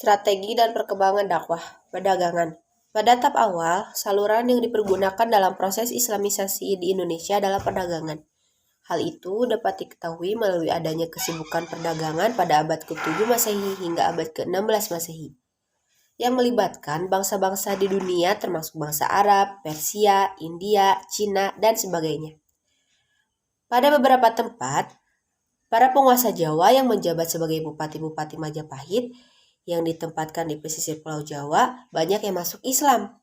Strategi dan perkembangan dakwah perdagangan. Pada tahap awal, saluran yang dipergunakan dalam proses islamisasi di Indonesia adalah perdagangan. Hal itu dapat diketahui melalui adanya kesibukan perdagangan pada abad ke-7 Masehi hingga abad ke-16 Masehi, yang melibatkan bangsa-bangsa di dunia termasuk bangsa Arab, Persia, India, Cina, dan sebagainya. Pada beberapa tempat, para penguasa Jawa yang menjabat sebagai bupati-bupati Majapahit yang ditempatkan di pesisir Pulau Jawa banyak yang masuk Islam.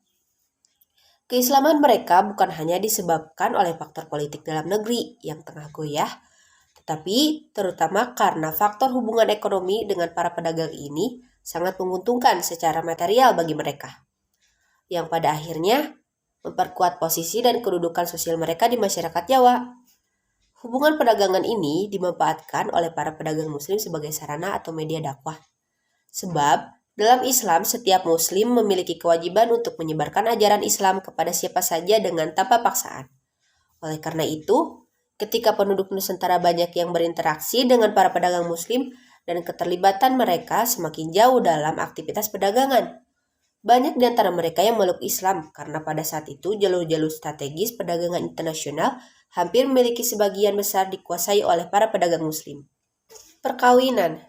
Keislaman mereka bukan hanya disebabkan oleh faktor politik dalam negeri yang tengah goyah, tetapi terutama karena faktor hubungan ekonomi dengan para pedagang ini sangat menguntungkan secara material bagi mereka, yang pada akhirnya memperkuat posisi dan kedudukan sosial mereka di masyarakat Jawa. Hubungan perdagangan ini dimanfaatkan oleh para pedagang muslim sebagai sarana atau media dakwah. Sebab dalam Islam setiap muslim memiliki kewajiban untuk menyebarkan ajaran Islam kepada siapa saja dengan tanpa paksaan. Oleh karena itu, ketika penduduk Nusantara banyak yang berinteraksi dengan para pedagang muslim dan keterlibatan mereka semakin jauh dalam aktivitas perdagangan. Banyak di antara mereka yang meluk Islam karena pada saat itu jalur-jalur strategis perdagangan internasional hampir memiliki sebagian besar dikuasai oleh para pedagang muslim. Perkawinan.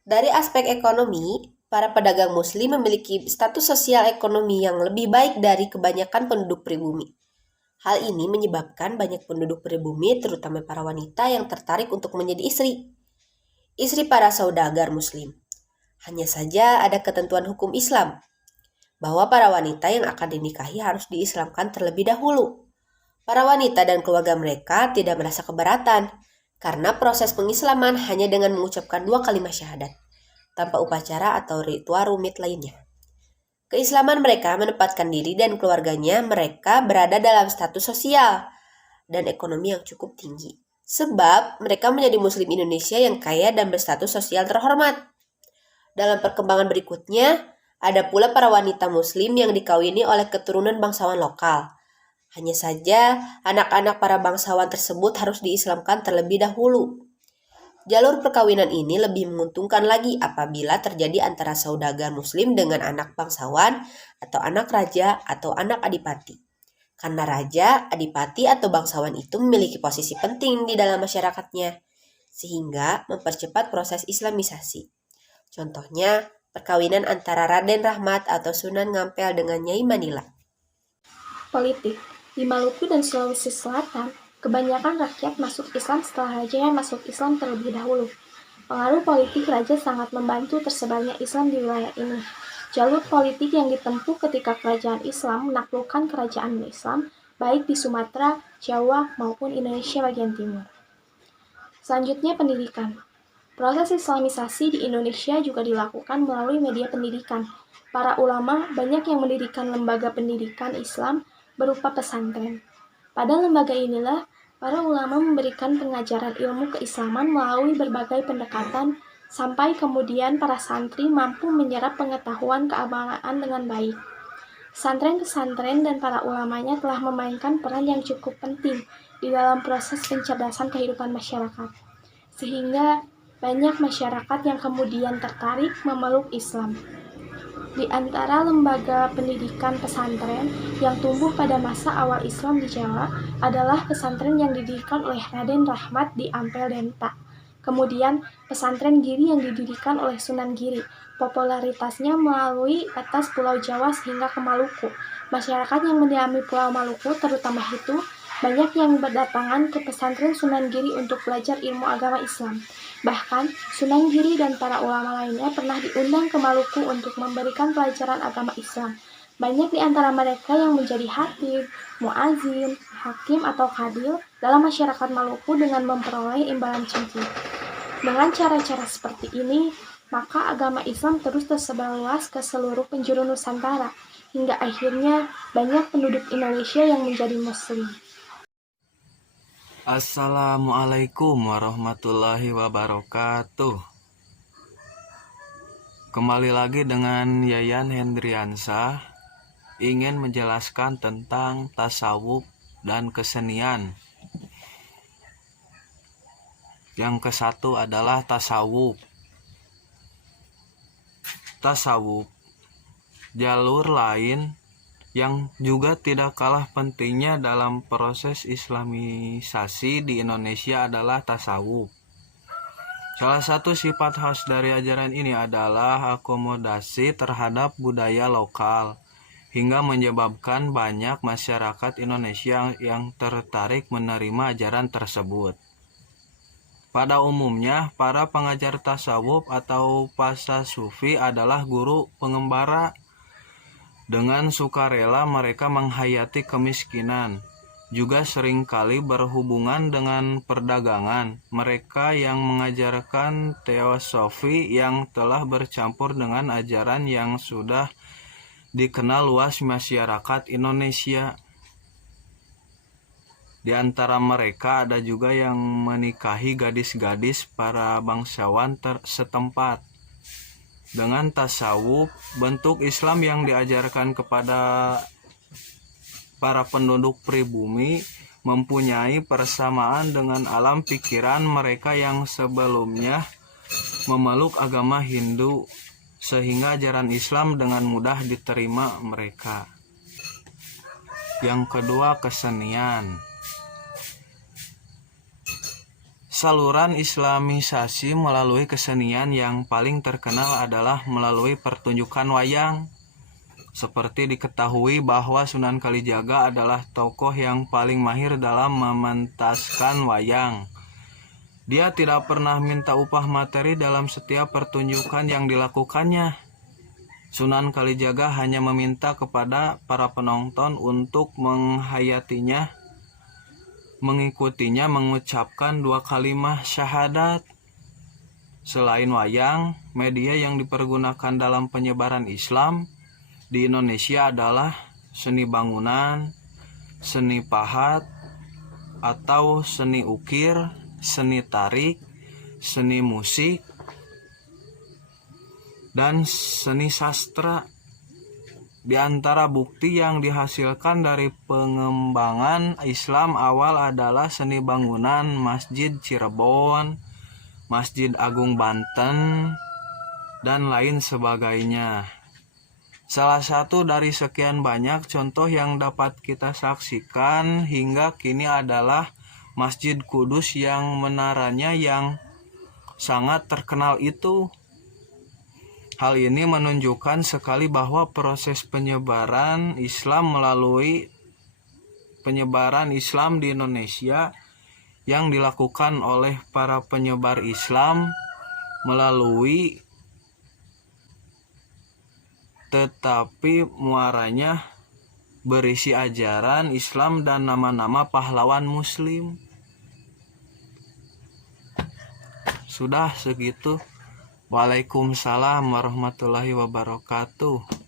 Dari aspek ekonomi, para pedagang muslim memiliki status sosial ekonomi yang lebih baik dari kebanyakan penduduk pribumi. Hal ini menyebabkan banyak penduduk pribumi, terutama para wanita yang tertarik untuk menjadi istri para saudagar muslim. Hanya saja ada ketentuan hukum Islam, bahwa para wanita yang akan dinikahi harus diislamkan terlebih dahulu. Para wanita dan keluarga mereka tidak merasa keberatan, karena proses pengislaman hanya dengan mengucapkan 2 kalimat syahadat, tanpa upacara atau ritual rumit lainnya. Keislaman mereka menempatkan diri dan keluarganya mereka berada dalam status sosial dan ekonomi yang cukup tinggi. Sebab mereka menjadi muslim Indonesia yang kaya dan berstatus sosial terhormat. Dalam perkembangan berikutnya, ada pula para wanita muslim yang dikawini oleh keturunan bangsawan lokal. Hanya saja, anak-anak para bangsawan tersebut harus diislamkan terlebih dahulu. Jalur perkawinan ini lebih menguntungkan lagi apabila terjadi antara saudagar muslim dengan anak bangsawan atau anak raja atau anak adipati. Karena raja, adipati atau bangsawan itu memiliki posisi penting di dalam masyarakatnya, sehingga mempercepat proses islamisasi. Contohnya, perkawinan antara Raden Rahmat atau Sunan Ngampel dengan Nyai Manila. Politik. Di Maluku dan Sulawesi Selatan, kebanyakan rakyat masuk Islam setelah rajanya masuk Islam terlebih dahulu. Pengaruh politik raja sangat membantu tersebarnya Islam di wilayah ini. Jalur politik yang ditempuh ketika kerajaan Islam menaklukkan kerajaan Islam baik di Sumatera, Jawa, maupun Indonesia bagian timur. Selanjutnya, pendidikan. Proses islamisasi di Indonesia juga dilakukan melalui media pendidikan. Para ulama banyak yang mendirikan lembaga pendidikan Islam berupa pesantren. Pada lembaga inilah, para ulama memberikan pengajaran ilmu keislaman melalui berbagai pendekatan, sampai kemudian para santri mampu menyerap pengetahuan keagamaan dengan baik. Pesantren-pesantren dan para ulamanya telah memainkan peran yang cukup penting di dalam proses pencerdasan kehidupan masyarakat, sehingga banyak masyarakat yang kemudian tertarik memeluk Islam. Di antara lembaga pendidikan pesantren yang tumbuh pada masa awal Islam di Jawa adalah pesantren yang didirikan oleh Raden Rahmat di Ampel Denta. Kemudian pesantren Giri yang didirikan oleh Sunan Giri. Popularitasnya melalui atas Pulau Jawa sehingga ke Maluku. Masyarakat yang mendiami Pulau Maluku, terutama itu, banyak yang berdatangan ke pesantren Sunan Giri untuk belajar ilmu agama Islam. Bahkan, Sunan Giri dan para ulama lainnya pernah diundang ke Maluku untuk memberikan pelajaran agama Islam. Banyak di antara mereka yang menjadi khatib, muazin, hakim atau kadil dalam masyarakat Maluku dengan memperoleh imbalan cincin. Dengan cara-cara seperti ini, maka agama Islam terus tersebar luas ke seluruh penjuru Nusantara, hingga akhirnya banyak penduduk Indonesia yang menjadi muslim. Assalamualaikum warahmatullahi wabarakatuh. Kembali lagi dengan Yayan Hendriansah, ingin menjelaskan tentang tasawuf dan kesenian. Yang ke-1 adalah tasawuf. tasawuf. Jalur lain yang juga tidak kalah pentingnya dalam proses islamisasi di Indonesia adalah tasawuf. Salah satu sifat khas dari ajaran ini adalah akomodasi terhadap budaya lokal, hingga menyebabkan banyak masyarakat Indonesia yang tertarik menerima ajaran tersebut. Pada umumnya, para pengajar tasawuf atau pasasufi adalah guru pengembara. Dengan sukarela mereka menghayati kemiskinan, juga seringkali berhubungan dengan perdagangan. Mereka yang mengajarkan teosofi yang telah bercampur dengan ajaran yang sudah dikenal luas masyarakat Indonesia. Di antara mereka ada juga yang menikahi gadis-gadis para bangsawan setempat. Dengan tasawuf, bentuk Islam yang diajarkan kepada para penduduk pribumi mempunyai persamaan dengan alam pikiran mereka yang sebelumnya memeluk agama Hindu, sehingga ajaran Islam dengan mudah diterima mereka. Yang kedua, kesenian. Saluran islamisasi melalui kesenian yang paling terkenal adalah melalui pertunjukan wayang. Seperti diketahui bahwa Sunan Kalijaga adalah tokoh yang paling mahir dalam mementaskan wayang. Dia tidak pernah minta upah materi dalam setiap pertunjukan yang dilakukannya. Sunan Kalijaga hanya meminta kepada para penonton untuk menghayatinya, mengikutinya mengucapkan 2 kalimat syahadat. Selain wayang, media yang dipergunakan dalam penyebaran Islam di Indonesia adalah seni bangunan, seni pahat atau seni ukir, seni tarik, seni musik, dan seni sastra. Di antara bukti yang dihasilkan dari pengembangan Islam awal adalah seni bangunan Masjid Cirebon, Masjid Agung Banten, dan lain sebagainya. Salah satu dari sekian banyak contoh yang dapat kita saksikan hingga kini adalah Masjid Kudus yang menaranya yang sangat terkenal itu. Hal ini menunjukkan sekali bahwa proses penyebaran Islam melalui penyebaran Islam di Indonesia yang dilakukan oleh para penyebar Islam melalui tetapi muaranya berisi ajaran Islam dan nama-nama pahlawan Muslim. Sudah segitu. Waalaikumsalam warahmatullahi wabarakatuh.